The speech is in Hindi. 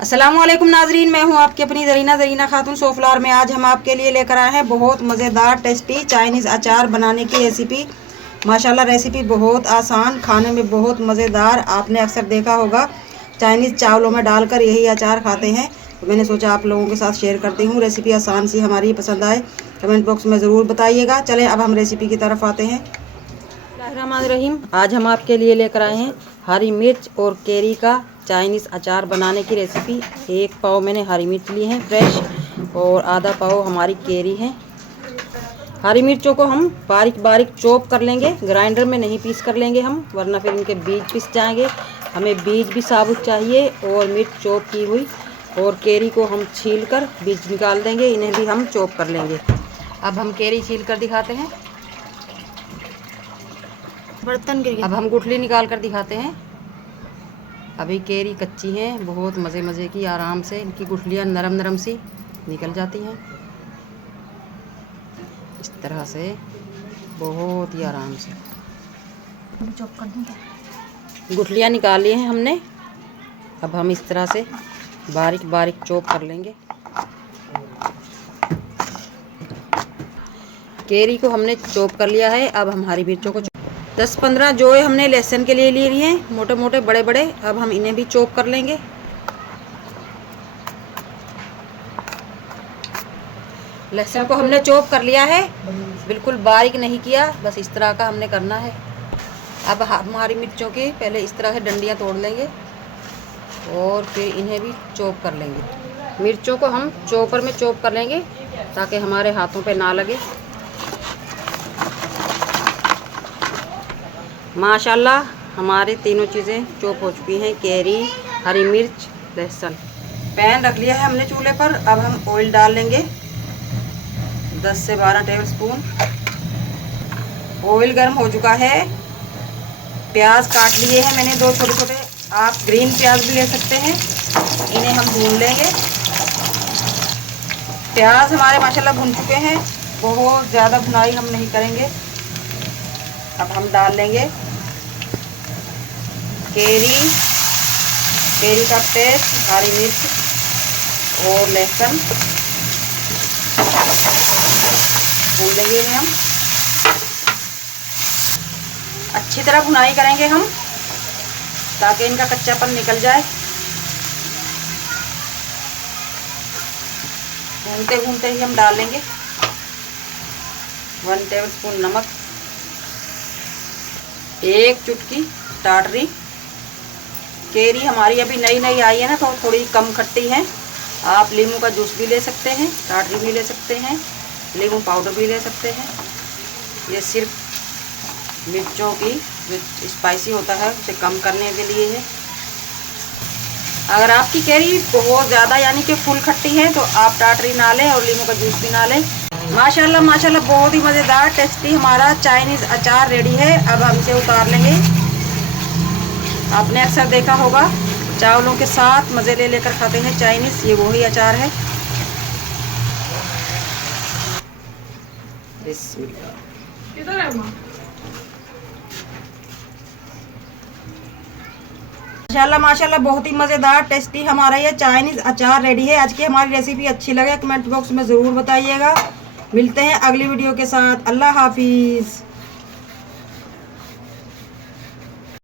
अस्सलामुअलैकुम नाजरीन, मैं हूं आपकी अपनी ज़रीना खातून सोफलार में। आज हम आपके लिए लेकर आए हैं बहुत मज़ेदार टेस्टी चाइनीज़ अचार बनाने की रेसिपी। माशाल्लाह रेसिपी बहुत आसान, खाने में बहुत मज़ेदार। आपने अक्सर देखा होगा चाइनीज़ चावलों में डालकर यही अचार खाते हैं, तो मैंने सोचा आप लोगों के साथ शेयर करती हूँ। रेसिपी आसान सी, हमारी पसंद आए कमेंट बॉक्स में ज़रूर बताइएगा। चलें अब हम रेसिपी की तरफ आते हैं। बिस्मिल्लाहिर्रहमानिर्रहीम। आज हम आपके लिए लेकर आए हैं हरी मिर्च और कैरी का चाइनीज़ अचार बनाने की रेसिपी। 1 पाव मैंने हरी मिर्च ली है फ्रेश और आधा पाव हमारी कैरी है। हरी मिर्चों को हम बारीक बारीक चॉप कर लेंगे, ग्राइंडर में नहीं पीस कर लेंगे हम, वरना फिर इनके बीज पिस जाएंगे। हमें बीज भी साबुत चाहिए और मिर्च चॉप की हुई। और कैरी को हम छील कर बीज निकाल देंगे, इन्हें भी हम चॉप कर लेंगे। अब हम कैरी छील कर दिखाते हैं। बर्तन गिर गया। अब हम गुठली निकाल कर दिखाते हैं। अभी कैरी कच्ची हैं, बहुत मज़े मज़े की, आराम से इनकी गुठलियाँ नरम नरम सी निकल जाती हैं। इस तरह से बहुत ही आराम से चॉप कर दूं क्या? गुठलियाँ निकाल ली हैं हमने। अब हम इस तरह से बारीक बारीक चॉप कर लेंगे। कैरी को हमने चॉप कर लिया है। अब हम हरी मिर्चों को 10-15 जो हमने लहसुन के लिए लिए हैं, मोटे मोटे बड़े बड़े, अब हम इन्हें भी चॉप कर लेंगे। लहसुन को हमने चॉप कर लिया है, बिल्कुल बारीक नहीं किया, बस इस तरह का हमने करना है। अब हमारी मिर्चों की पहले इस तरह से डंडियाँ तोड़ लेंगे और फिर इन्हें भी चॉप कर लेंगे। मिर्चों को हम चॉपर में चॉप कर लेंगे ताकि हमारे हाथों पे ना लगे। माशाल्लाह हमारे तीनों चीज़ें चॉप हो चुकी हैं, कैरी, हरी मिर्च, लहसुन। पैन रख लिया है हमने चूल्हे पर। अब हम ऑयल डाल लेंगे 10 से 12 टेबलस्पून। ऑयल गर्म हो चुका है। प्याज काट लिए हैं मैंने 2 छोटे छोटे, आप ग्रीन प्याज भी ले सकते हैं। इन्हें हम भून लेंगे। प्याज हमारे माशाल्लाह भून चुके हैं, बहुत ज़्यादा भुनाई हम नहीं करेंगे। अब हम डाल लेंगे कैरी का पेस्ट, हरी मिर्च और लहसुन भून लेंगे। इन्हें हम अच्छी तरह भुनाई करेंगे हम, ताकि इनका कच्चापन निकल जाए। भूनते भूनते ही हम डाल लेंगे 1 टेबलस्पून नमक, 1 चुटकी टाटरी। कैरी हमारी अभी नई नई आई है ना, तो थोड़ी कम खट्टी है। आप नींबू का जूस भी ले सकते हैं, टाटरी भी ले सकते हैं, नींबू पाउडर भी ले सकते हैं। ये सिर्फ मिर्चों की जो स्पाइसी होता है उसे कम करने के लिए है। अगर आपकी कैरी बहुत ज़्यादा यानी कि फुल खट्टी है तो आप टाटरी ना लें और नींबू का जूस भी ना लें। माशाल्लाह माशाल्लाह बहुत ही मज़ेदार टेस्टी हमारा चाइनीज़ अचार रेडी है। अब हम इसे उतार लेंगे। आपने अक्सर देखा होगा चावलों के साथ मज़े ले लेकर खाते हैं चाइनीज़, ये वही अचार है। माशाल्लाह माशाल्लाह बहुत ही मज़ेदार टेस्टी हमारा ये चाइनीज़ अचार रेडी है। आज की हमारी रेसिपी अच्छी लगे कमेंट बॉक्स में ज़रूर बताइएगा। मिलते हैं अगली वीडियो के साथ। अल्लाह हाफिज़।